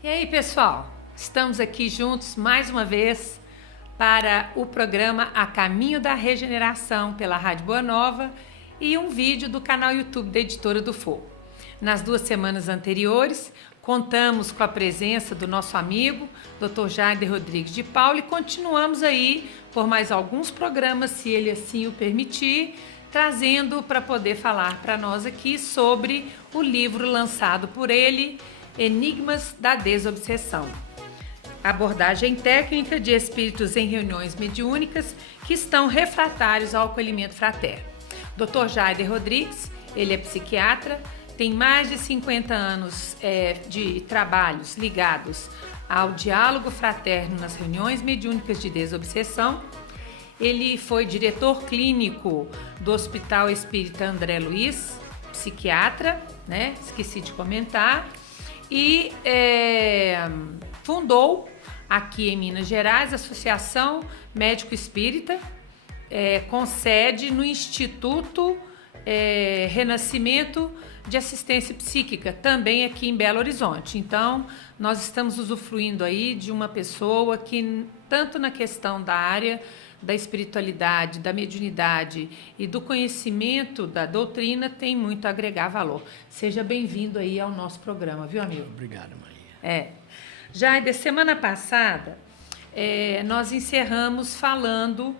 E aí, pessoal? Estamos aqui juntos mais uma vez para o programa A Caminho da Regeneração pela Rádio Boa Nova e um vídeo do canal YouTube da Editora do Fogo. Nas 2 semanas anteriores, contamos com a presença do nosso amigo, Dr. Jader Rodrigues de Paula, e continuamos aí por mais alguns programas, se ele assim o permitir, trazendo para poder falar para nós aqui sobre o livro lançado por ele, Enigmas da Desobsessão. Abordagem técnica de espíritos em reuniões mediúnicas que estão refratários ao acolhimento fraterno. Dr. Jader Rodrigues, ele é psiquiatra, tem mais de 50 anos de trabalhos ligados ao diálogo fraterno nas reuniões mediúnicas de desobsessão. Ele foi diretor clínico do Hospital Espírita André Luiz, psiquiatra, né? Esqueci de comentar. E fundou aqui em Minas Gerais a Associação Médico Espírita, com sede no Instituto Renascimento de Assistência Psíquica, também aqui em Belo Horizonte. Então, nós estamos usufruindo aí de uma pessoa que, tanto na questão da área da espiritualidade, da mediunidade e do conhecimento da doutrina, tem muito a agregar valor. Seja bem-vindo aí ao nosso programa, viu, amigo? Obrigado, Maria. Já da semana passada, nós encerramos falando,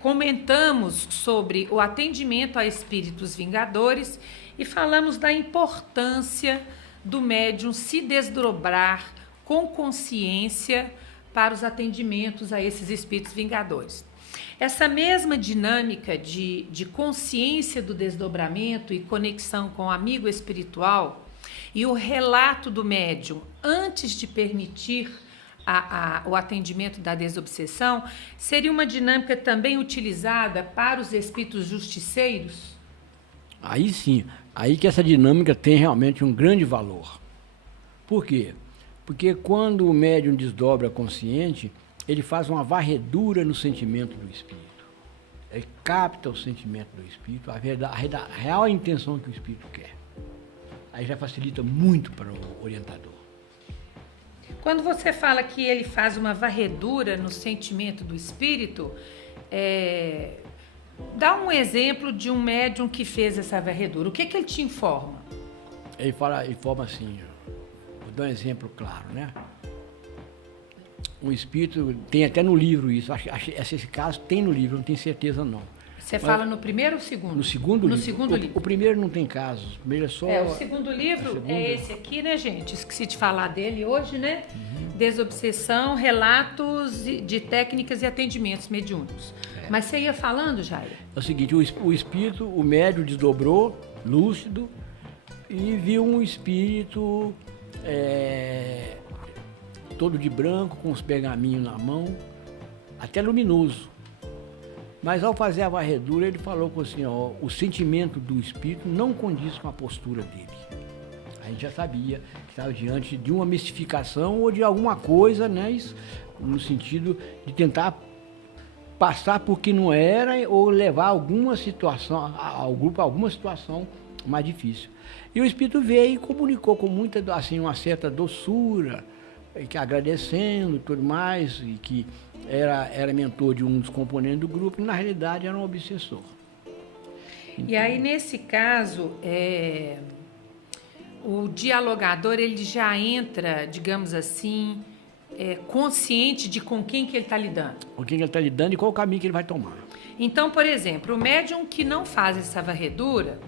comentamos sobre o atendimento a espíritos vingadores e falamos da importância do médium se desdobrar com consciência para os atendimentos a esses espíritos vingadores. Essa mesma dinâmica de consciência do desdobramento e conexão com o amigo espiritual e o relato do médium antes de permitir o atendimento da desobsessão seria uma dinâmica também utilizada para os espíritos justiceiros? Aí sim, aí que essa dinâmica tem realmente um grande valor. Por quê? Porque quando o médium desdobra consciente, ele faz uma varredura no sentimento do espírito. Ele capta o sentimento do espírito, a real intenção que o espírito quer. Aí já facilita muito para o orientador. Quando você fala que ele faz uma varredura no sentimento do espírito, dá um exemplo de um médium que fez essa varredura. O que ele te informa? Ele informa assim, vou dar um exemplo claro, né? O espírito, tem até no livro isso, esse caso tem no livro, não tenho certeza não. Você fala no primeiro ou segundo? No segundo livro. No segundo livro. O primeiro não tem casos, o primeiro é só... O segundo livro é esse aqui, né, gente? Esqueci de falar dele hoje, né? Desobsessão, relatos de técnicas e atendimentos mediúnicos. Mas você ia falando, Jair? É o seguinte, o espírito, o médium desdobrou, lúcido, e viu um espírito todo de branco, com os pergaminhos na mão, até luminoso. Mas ao fazer a varredura, ele falou assim, o sentimento do espírito não condiz com a postura dele. A gente já sabia que estava diante de uma mistificação ou de alguma coisa, né, no sentido de tentar passar por que não era ou levar alguma situação, ao grupo a alguma situação mais difícil. E o espírito veio e comunicou com muita, assim, uma certa doçura, que agradecendo e tudo mais, e que era mentor de um dos componentes do grupo, e na realidade era um obsessor. Então, e aí, nesse caso, o dialogador, ele já entra, digamos assim, consciente de com quem que ele está lidando. Com quem que ele está lidando e qual o caminho que ele vai tomar. Então, por exemplo, o médium que não faz essa varredura,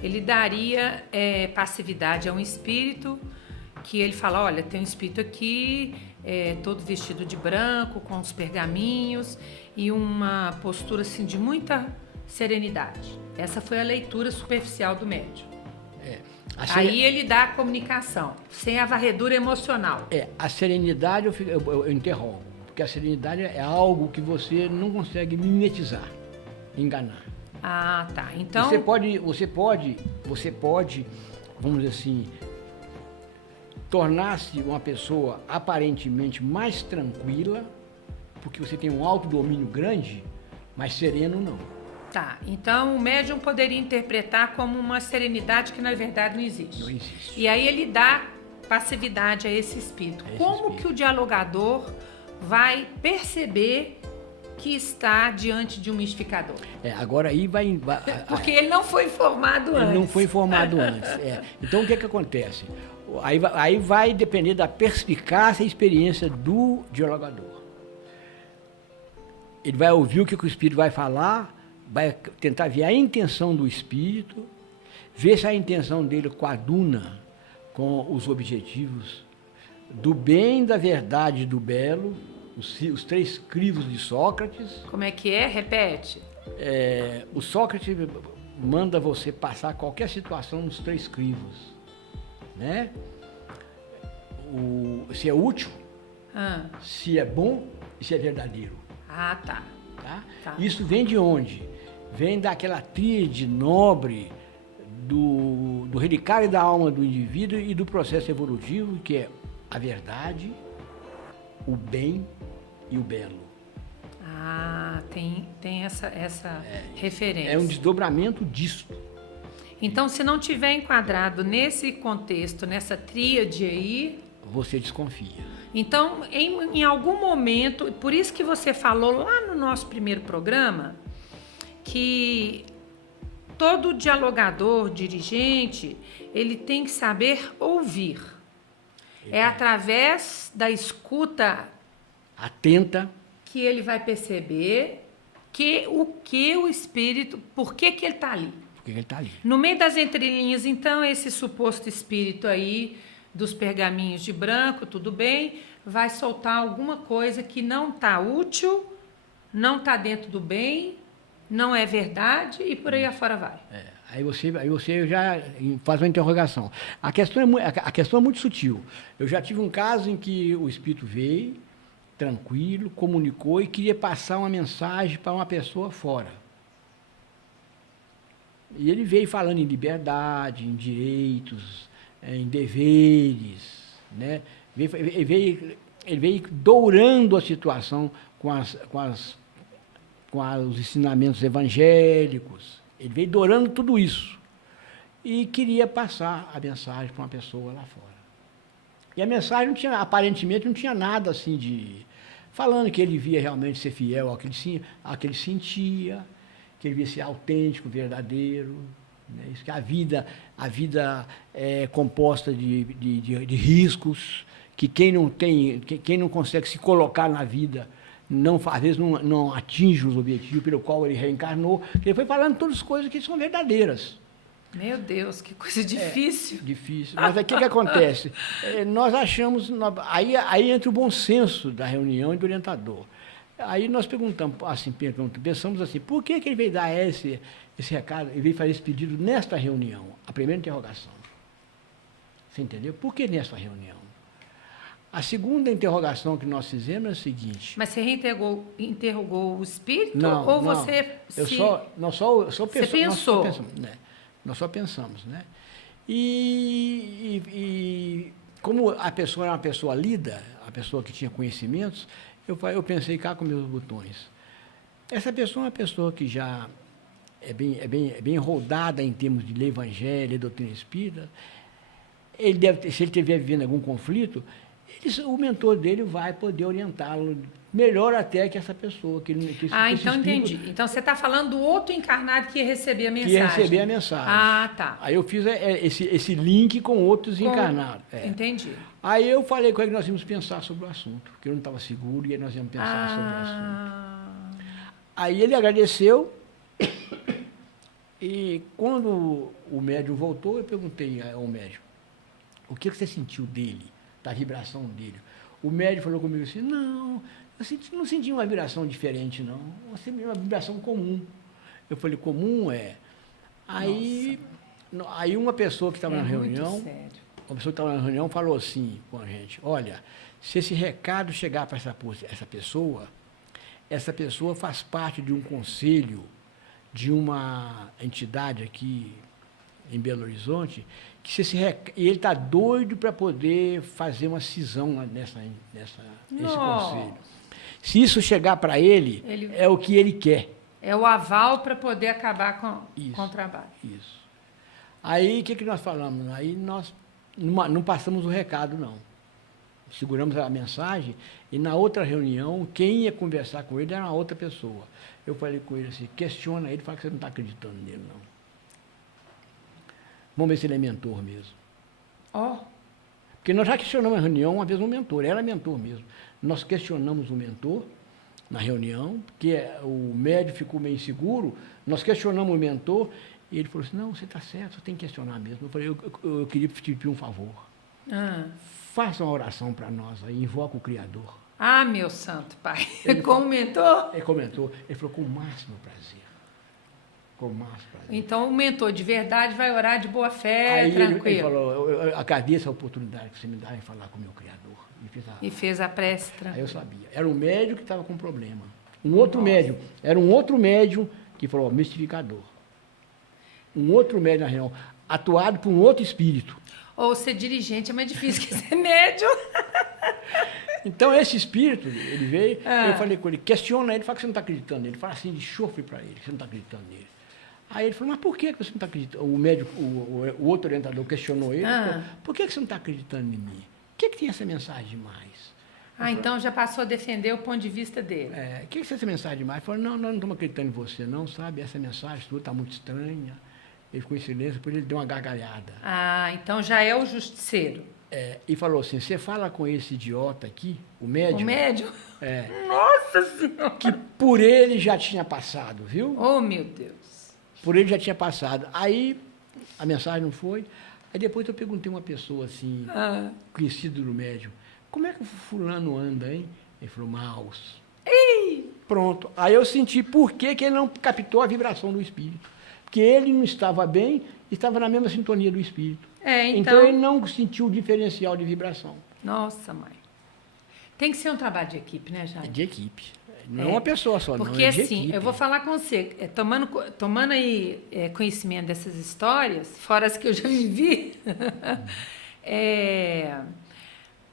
ele daria passividade a um espírito, que ele fala, olha, tem um espírito aqui, todo vestido de branco, com os pergaminhos e uma postura assim de muita serenidade. Essa foi a leitura superficial do médium. Aí ele dá a comunicação, sem a varredura emocional. A serenidade eu interrompo, porque a serenidade é algo que você não consegue mimetizar, enganar. Ah, tá. Então... Você pode, vamos dizer assim, tornar-se uma pessoa aparentemente mais tranquila, porque você tem um autodomínio grande, mas sereno não. Tá, então o médium poderia interpretar como uma serenidade que na verdade não existe. Não existe. E aí ele dá passividade a esse espírito. Como que o dialogador vai perceber que está diante de um mistificador? Agora aí vai porque ele não foi informado antes. Ele não foi informado antes. Então, o que acontece? Aí vai depender da perspicácia e experiência do dialogador. Ele vai ouvir o que o espírito vai falar, vai tentar ver a intenção do espírito, ver se a intenção dele coaduna com os objetivos do bem, da verdade e do belo, os 3 crivos de Sócrates. Como é que é? Repete. O Sócrates manda você passar qualquer situação nos 3 crivos, né? Se é útil, se é bom e se é verdadeiro. Tá. Isso vem de onde? Vem daquela tríade nobre do relicário da alma do indivíduo e do processo evolutivo, que é a verdade, o bem e o belo. Tem essa referência. É um desdobramento disso. Então, se não tiver enquadrado nesse contexto, nessa tríade aí... Você desconfia. Então, em algum momento, por isso que você falou lá no nosso primeiro programa, que todo dialogador, dirigente, ele tem que saber ouvir. É através da escuta atenta que ele vai perceber que o espírito, por que ele está ali. Porque ele está ali. No meio das entrelinhas, então, esse suposto espírito aí dos pergaminhos de branco, tudo bem, vai soltar alguma coisa que não está útil, não está dentro do bem, não é verdade e por aí afora vai. Aí você já faz uma interrogação. A questão é muito sutil. Eu já tive um caso em que o espírito veio, tranquilo, comunicou e queria passar uma mensagem para uma pessoa fora. E ele veio falando em liberdade, em direitos, em deveres, né? Ele veio dourando a situação com os ensinamentos evangélicos. Ele veio dourando tudo isso e queria passar a mensagem para uma pessoa lá fora. E a mensagem aparentemente não tinha nada assim de... Falando que ele via realmente ser fiel ao que ele sentia, que ele via ser autêntico, verdadeiro, né? Isso que a vida é composta de riscos, que quem não consegue se colocar na vida, às vezes não atinge os objetivos pelo qual ele reencarnou. Ele foi falando todas as coisas que são verdadeiras. Meu Deus, que coisa difícil. Difícil. Mas aí o que acontece? Nós achamos... Aí entra o bom senso da reunião e do orientador. Aí nós pensamos assim, por que ele veio dar esse recado, ele veio fazer esse pedido nesta reunião? A primeira interrogação. Você entendeu? Por que nesta reunião? A segunda interrogação que nós fizemos é a seguinte... Mas você interrogou o espírito? Não, ou não. Você Você pensou? Nós só pensamos, né? E como a pessoa era uma pessoa lida, a pessoa que tinha conhecimentos, eu pensei cá com meus botões. Essa pessoa é uma pessoa que já é bem rodada em termos de lei evangélica e doutrina espírita. Se ele estiver vivendo algum conflito, o mentor dele vai poder orientá-lo melhor até que essa pessoa. Então entendi. Então você está falando do outro encarnado que ia receber a mensagem. Que ia receber a mensagem. Tá. Aí eu fiz esse link com outros encarnados. Entendi. Aí eu falei com ele que nós íamos pensar sobre o assunto, porque eu não estava seguro e aí nós íamos pensar sobre o assunto. Aí ele agradeceu e quando o médium voltou, eu perguntei ao médium, o que você sentiu dele, da vibração dele? O médium falou comigo assim, não, eu não senti uma vibração diferente, não. Eu senti uma vibração comum. Eu falei, comum é? Aí uma pessoa que estava na reunião, falou assim com a gente, olha, se esse recado chegar para essa pessoa faz parte de um conselho de uma entidade aqui em Belo Horizonte, e ele está doido para poder fazer uma cisão nesse conselho. Se isso chegar para ele, é o que ele quer. É o aval para poder acabar com o trabalho. Isso. Aí, o que nós falamos? Aí nós não passamos o recado, não. Seguramos a mensagem e na outra reunião, quem ia conversar com ele era uma outra pessoa. Eu falei com ele assim, questiona ele, fala que você não está acreditando nele, não. Vamos ver se ele é mentor mesmo. Ó. Porque nós já questionamos na reunião uma vez um mentor, era mentor mesmo. Nós questionamos o mentor na reunião, porque o médium ficou meio inseguro, nós questionamos o mentor e ele falou assim, não, você está certo, você tem que questionar mesmo. Eu falei, eu queria te pedir um favor. Faça uma oração para nós aí, invoca o Criador. Ah, meu santo pai. Ele comentou? Ele comentou, ele falou, com o máximo prazer. Com o máximo prazer. Então o mentor de verdade vai orar de boa fé, aí tranquilo. Ele falou, eu agradeço a oportunidade que você me dá em falar com o meu Criador. E fez a prece tranquila. Aí eu sabia. Era um médium que estava com problema. Era um outro médium que falou, mistificador. Um outro médium na reunião, atuado por um outro espírito. Ou ser dirigente é mais difícil que ser médium. Então, esse espírito, ele veio, eu falei com ele, questiona ele, fala que você não está acreditando nele. Fala assim, de chofre para ele, que você não está acreditando nele. Aí ele falou, mas por que você não está acreditando? O médico, o outro orientador questionou ele, falou, por que você não está acreditando em mim? O que tem essa mensagem demais? Então já passou a defender o ponto de vista dele. O que tem essa mensagem demais? Ele falou, não, nós não estamos acreditando em você, não, sabe? Essa mensagem sua está muito estranha. Ele ficou em silêncio, depois ele deu uma gargalhada. Então já é o justiceiro. E falou assim, você fala com esse idiota aqui, o médium? O médium? Nossa Senhora! Que por ele já tinha passado, viu? Oh, meu Deus! Por ele já tinha passado. Aí, a mensagem não foi. Aí depois eu perguntei a uma pessoa assim, conhecida do médium, como é que o fulano anda, hein? Ele falou, maus. Ei! Pronto. Aí eu senti por que ele não captou a vibração do espírito. Porque ele não estava bem, estava na mesma sintonia do espírito. Então ele não sentiu o diferencial de vibração. Nossa, mãe. Tem que ser um trabalho de equipe, né, Jair? É de equipe. Não é uma pessoa só, porque, não. Porque é de assim, equipe. eu vou falar com você, tomando aí conhecimento dessas histórias, fora as que eu já vivi,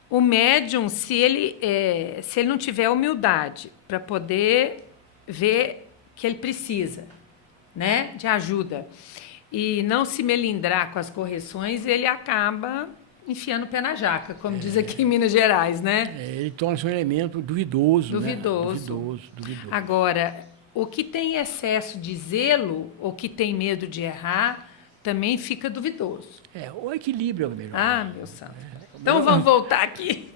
o médium, se ele não tiver humildade para poder ver que ele precisa, né, de ajuda, e não se melindrar com as correções, ele acaba enfiando o pé na jaca, como diz aqui em Minas Gerais, né? Ele torna-se um elemento duvidoso. Duvidoso. Né? Duvidoso. Agora, o que tem excesso de zelo, ou que tem medo de errar, também fica duvidoso. O equilíbrio é o melhor. Ah, meu santo. Então, vamos voltar aqui.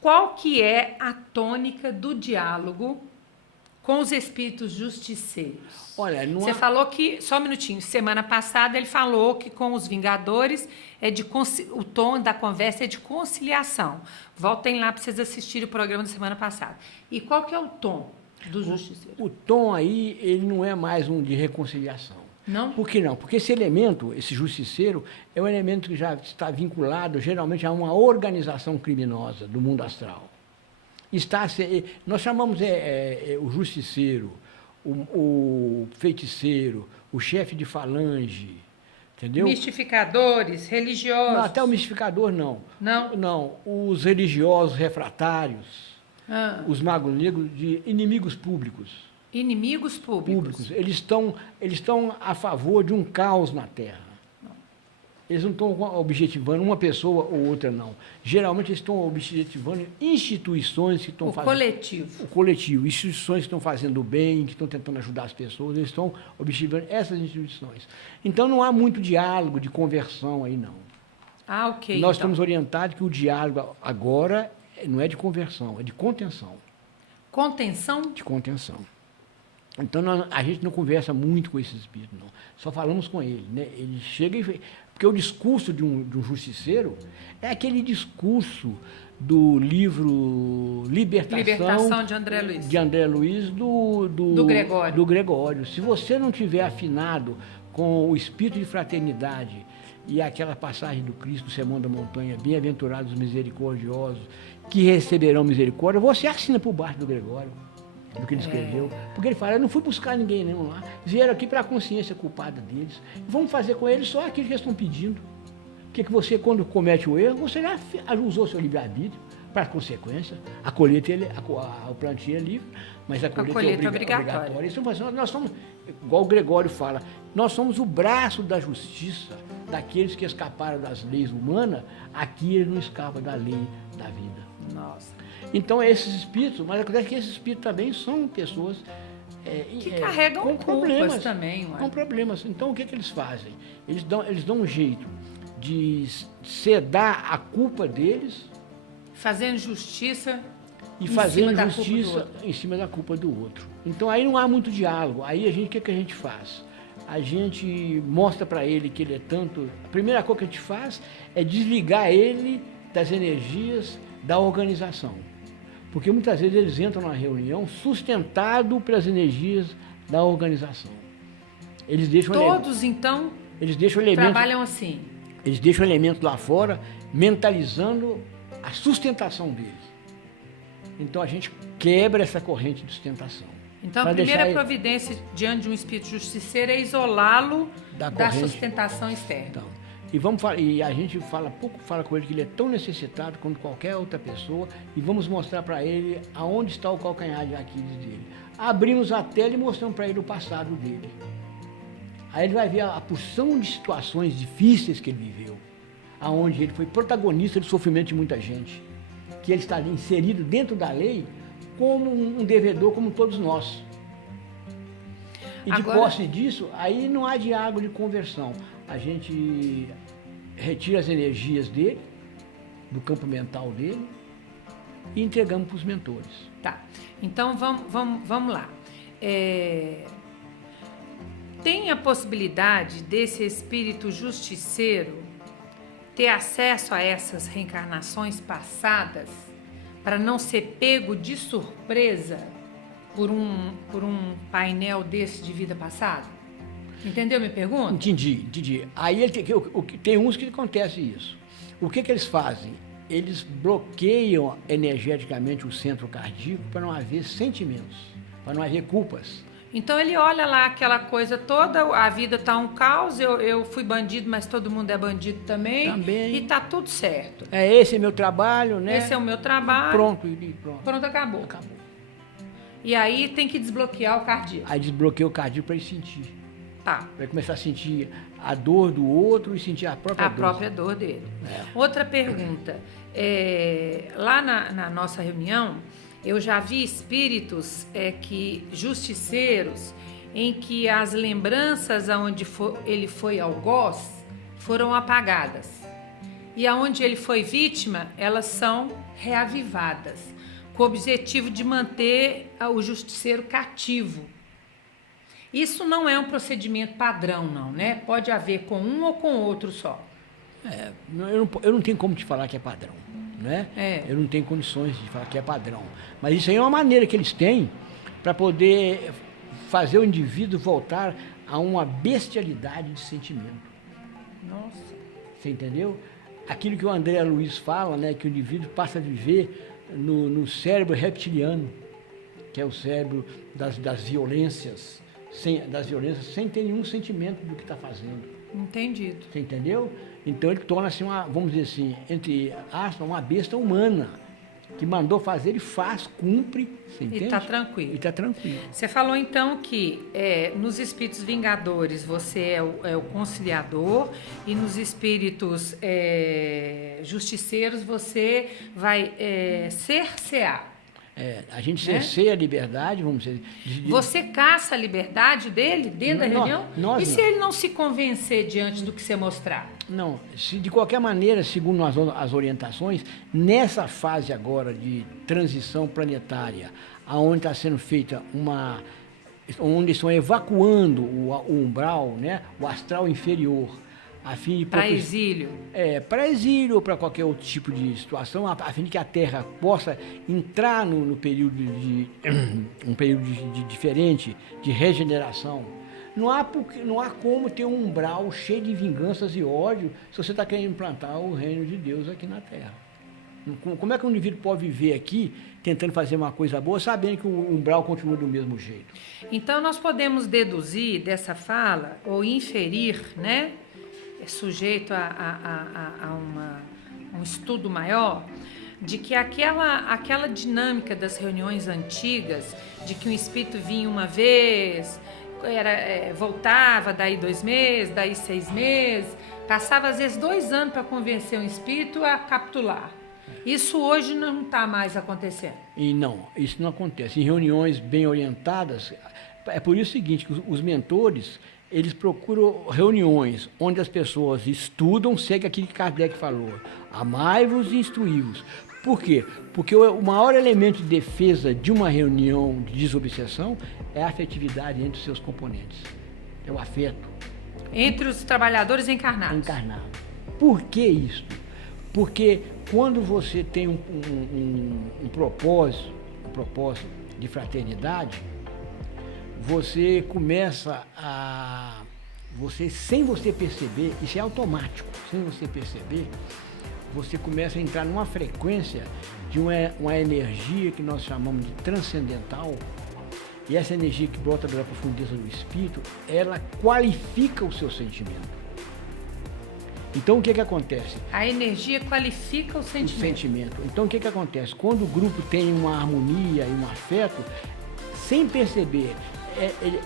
Qual que é a tônica do diálogo com os espíritos justiceiros? Olha, você falou que, só um minutinho, semana passada ele falou que com os Vingadores o tom da conversa é de conciliação. Voltem lá para vocês assistirem o programa da semana passada. E qual que é o tom do justiceiro? O tom aí, ele não é mais um de reconciliação. Não? Por que não? Porque esse elemento, esse justiceiro, é um elemento que já está vinculado, geralmente, a uma organização criminosa do mundo astral. Nós chamamos o justiceiro, o feiticeiro, o chefe de falange, entendeu? Mistificadores, religiosos. Não, até o mistificador não. Não? Não, os religiosos refratários, os magos negros, de inimigos públicos. Inimigos públicos. Eles estão a favor de um caos na Terra. Eles não estão objetivando uma pessoa ou outra, não. Geralmente eles estão objetivando instituições que estão fazendo... Coletivo. O coletivo. Instituições que estão fazendo o bem, que estão tentando ajudar as pessoas, eles estão objetivando essas instituições. Então não há muito diálogo de conversão aí, não. Ok. Nós estamos orientados que o diálogo agora não é de conversão, é de contenção. Contenção? De contenção. Então a gente não conversa muito com esse espírito, não. Só falamos com ele, né? Ele chega e... Porque o discurso de um justiceiro é aquele discurso do livro Libertação de André Luiz. De André Luiz, do Gregório. Do Gregório. Se você não tiver afinado com o espírito de fraternidade e aquela passagem do Cristo, do Sermão da Montanha, bem-aventurados os misericordiosos, que receberão misericórdia, você assina por baixo do Gregório, do que ele escreveu. Porque ele fala, eu não fui buscar ninguém nenhum lá, vieram aqui para a consciência culpada deles. Vamos fazer com eles só aquilo que eles estão pedindo. Porque que você, quando comete o erro, você já usou seu livre-arbítrio. para consequência, a colheita, o plantio é livre, mas a colheita é obrigatória. Isso, nós somos, igual o Gregório fala, nós somos o braço da justiça daqueles que escaparam das leis humanas, aqui ele não escapa da lei da vida. Nossa. Então, esses espíritos, mas acontece que esses espíritos também são pessoas que carregam com problemas também. Com problemas. Então, o que eles fazem? Eles dão um jeito de sedar a culpa deles, fazendo justiça e fazendo justiça em cima da culpa do outro. Então aí não há muito diálogo. Aí o que a gente faz? A gente mostra para ele que ele é tanto... A primeira coisa que a gente faz é desligar ele das energias da organização. Porque muitas vezes eles entram na reunião sustentado pelas energias da organização. Eles deixam todos, então, eles deixam elementos, trabalham assim. Eles deixam elementos lá fora, mentalizando a sustentação deles. Então a gente quebra essa corrente de sustentação. Então a primeira providência diante de um espírito justiceiro é isolá-lo da sustentação externa. Então, e a gente pouco fala com ele que ele é tão necessitado quanto qualquer outra pessoa, e vamos mostrar para ele aonde está o calcanhar de Aquiles dele. Abrimos a tela e mostramos para ele o passado dele. Aí ele vai ver a porção de situações difíceis que ele viveu, aonde ele foi protagonista do sofrimento de muita gente, que ele está inserido dentro da lei como um devedor, como todos nós. E de posse disso, aí não há diálogo de conversão. A gente retira as energias dele, do campo mental dele, e entregamos para os mentores. Tá, então vamos lá. Tem a possibilidade desse espírito justiceiro ter acesso a essas reencarnações passadas para não ser pego de surpresa por um painel desse de vida passada? Entendeu minha pergunta? Entendi. Aí tem uns que acontece isso. O que eles fazem? Eles bloqueiam energeticamente o centro cardíaco para não haver sentimentos, para não haver culpas. Então ele olha lá aquela coisa toda, a vida está um caos, eu fui bandido, mas todo mundo é bandido também. E está tudo certo. Esse é meu trabalho, né? Esse é o meu trabalho. Pronto, acabou. E aí tem que desbloquear o cardíaco. Aí desbloqueia o cardíaco para ele sentir. Tá. Vai começar a sentir a dor do outro e sentir a própria dor dele. Outra pergunta. Lá na nossa reunião, eu já vi espíritos justiceiros em que as lembranças aonde ele foi algoz foram apagadas. E aonde ele foi vítima, elas são reavivadas, com o objetivo de manter o justiceiro cativo. Isso não é um procedimento padrão, não, né? Pode haver com um ou com outro só. Eu não tenho como te falar que é padrão, né? Eu não tenho condições de falar que é padrão. Mas isso aí é uma maneira que eles têm para poder fazer o indivíduo voltar a uma bestialidade de sentimento. Nossa. Você entendeu? Aquilo que o André Luiz fala, né? Que o indivíduo passa a viver no cérebro reptiliano, que é o cérebro das violências, sem ter nenhum sentimento do que está fazendo. Entendido. Você entendeu? Então ele torna-se vamos dizer assim, entre aspas, uma besta humana, que mandou fazer e faz, cumpre, você entende? E está tranquilo. E está tranquilo. Você falou então que nos espíritos vingadores você é o conciliador e nos espíritos justiceiros você vai cercear. A gente cerceia a liberdade, vamos dizer... Você caça a liberdade dele dentro da reunião? E se ele não se convencer diante do que você mostrar? Não, se de qualquer maneira, segundo as orientações, nessa fase agora de transição planetária, onde está sendo feita onde estão evacuando o umbral, né, o astral inferior, para exílio. Para exílio ou para qualquer outro tipo de situação, a fim de que a Terra possa entrar no período um período diferente de regeneração. Não há como ter um umbral cheio de vinganças e ódio se você está querendo implantar o reino de Deus aqui na Terra. Como é que um indivíduo pode viver aqui tentando fazer uma coisa boa, sabendo que o umbral continua do mesmo jeito? Então nós podemos deduzir dessa fala ou inferir, né? Sujeito a um estudo maior, de que aquela dinâmica das reuniões antigas, de que um espírito vinha uma vez, voltava, daí 2 meses, daí 6 meses, passava às vezes 2 anos para convencer um espírito a capitular. Isso hoje não está mais acontecendo. E não, isso não acontece. Em reuniões bem orientadas, é por isso o seguinte, que os mentores, eles procuram reuniões onde as pessoas estudam, segue aquilo que Kardec falou, amai-vos e instruí-vos. Por quê? Porque o maior elemento de defesa de uma reunião de desobsessão é a afetividade entre os seus componentes, é o afeto. Entre os trabalhadores encarnados. Encarnados. Por que isso? Porque quando você tem um propósito de fraternidade, você começa sem você perceber, isso é automático, sem você perceber, você começa a entrar numa frequência de uma energia que nós chamamos de transcendental, e essa energia que brota da profundeza do espírito, ela qualifica o seu sentimento. Então, o que acontece? A energia qualifica o sentimento. Então, o que acontece? Quando o grupo tem uma harmonia e um afeto, sem perceber,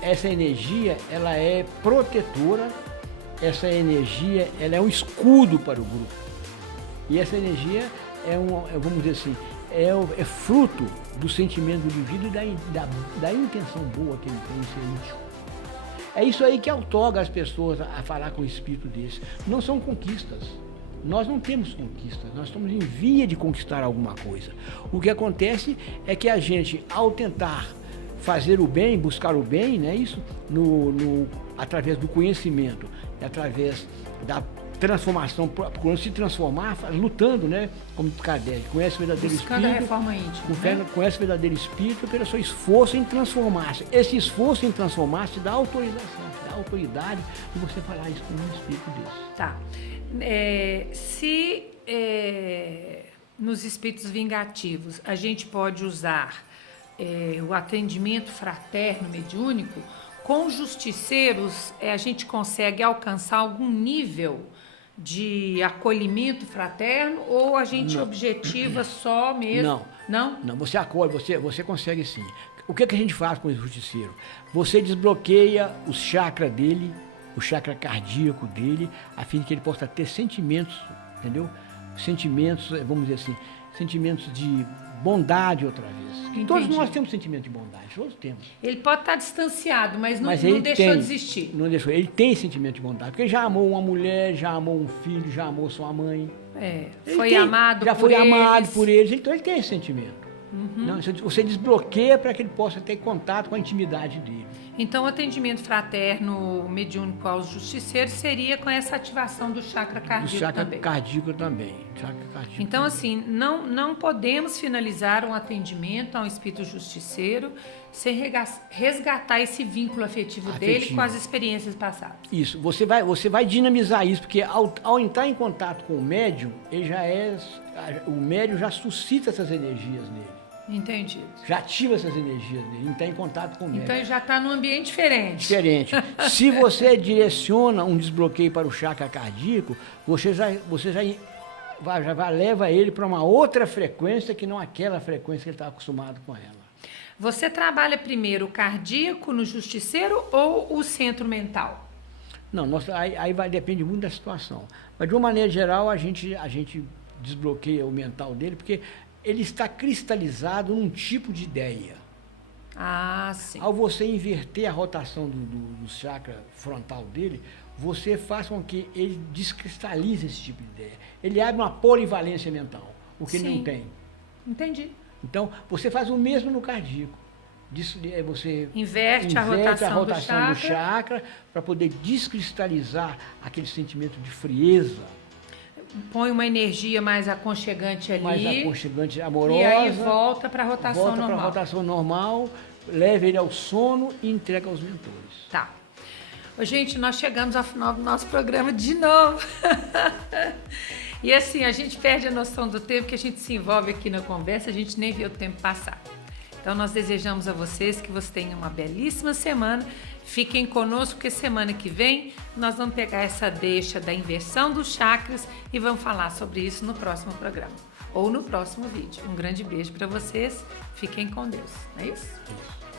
essa energia, ela é protetora, essa energia, ela é um escudo para o grupo. E essa energia vamos dizer assim, é fruto do sentimento do indivíduo e da intenção boa que ele tem em ser útil. É isso aí que outorga as pessoas a falar com um espírito desse. Não são conquistas. Nós não temos conquistas, nós estamos em via de conquistar alguma coisa. O que acontece é que a gente, ao tentar fazer o bem, buscar o bem, né, isso, através do conhecimento, através da transformação, procurando se transformar, lutando, né, como Kardec, conhece o verdadeiro buscando espírito, a reforma íntima, conhece o verdadeiro espírito pelo seu esforço em transformar-se. Esse esforço em transformar-se dá autorização, dá autoridade de você falar isso com um espírito desse. Tá. Nos espíritos vingativos a gente pode usar o atendimento fraterno mediúnico, com justiceiros a gente consegue alcançar algum nível de acolhimento fraterno, ou a gente objetiva só mesmo? Não, você acolhe, você consegue sim. O que a gente faz com o justiceiro? Você desbloqueia o chakra dele, o chakra cardíaco dele, a fim de que ele possa ter sentimentos, entendeu? Sentimentos, vamos dizer assim, sentimentos de bondade outra vez. Todos nós temos sentimento de bondade, todos temos. Ele pode estar distanciado, mas não deixou de existir. Não deixou, ele tem sentimento de bondade, porque ele já amou uma mulher, já amou um filho, já amou sua mãe. Foi amado por eles, então ele tem esse sentimento. Não, você desbloqueia para que ele possa ter contato com a intimidade dele. Então, o atendimento fraterno mediúnico aos justiceiros seria com essa ativação do chakra cardíaco também. Do chakra cardíaco também. Então, assim, não podemos finalizar um atendimento a um espírito justiceiro sem resgatar esse vínculo afetivo dele com as experiências passadas. Isso, você vai dinamizar isso, porque ao entrar em contato com o médium, o médium já suscita essas energias nele. Entendido. Já ativa essas energias dele, não está em contato com o médium. Então ele já está num ambiente diferente. Se você direciona um desbloqueio para o chakra cardíaco, você já leva ele para uma outra frequência que não aquela frequência que ele está acostumado com ela. Você trabalha primeiro o cardíaco no justiceiro ou o centro mental? Não, depende muito da situação. Mas de uma maneira geral a gente desbloqueia o mental dele, porque ele está cristalizado num tipo de ideia. Sim. Ao você inverter a rotação do chakra frontal dele, você faz com que ele descristalize esse tipo de ideia. Ele abre uma polivalência mental, o que ele não tem. Entendi. Então, você faz o mesmo no cardíaco. Você inverte a rotação do chakra para poder descristalizar aquele sentimento de frieza. Põe uma energia mais aconchegante ali. Mais aconchegante, amorosa. E aí volta para a rotação normal. Volta para a rotação normal, leva ele ao sono e entrega aos mentores. Tá. Gente, nós chegamos ao final do nosso programa de novo. E assim, a gente perde a noção do tempo, que a gente se envolve aqui na conversa, a gente nem vê o tempo passar. Então, nós desejamos a vocês que vocês tenham uma belíssima semana. Fiquem conosco, porque semana que vem nós vamos pegar essa deixa da inversão dos chakras e vamos falar sobre isso no próximo programa. ou no próximo vídeo. Um grande beijo para vocês. Fiquem com Deus. Não é isso? Isso.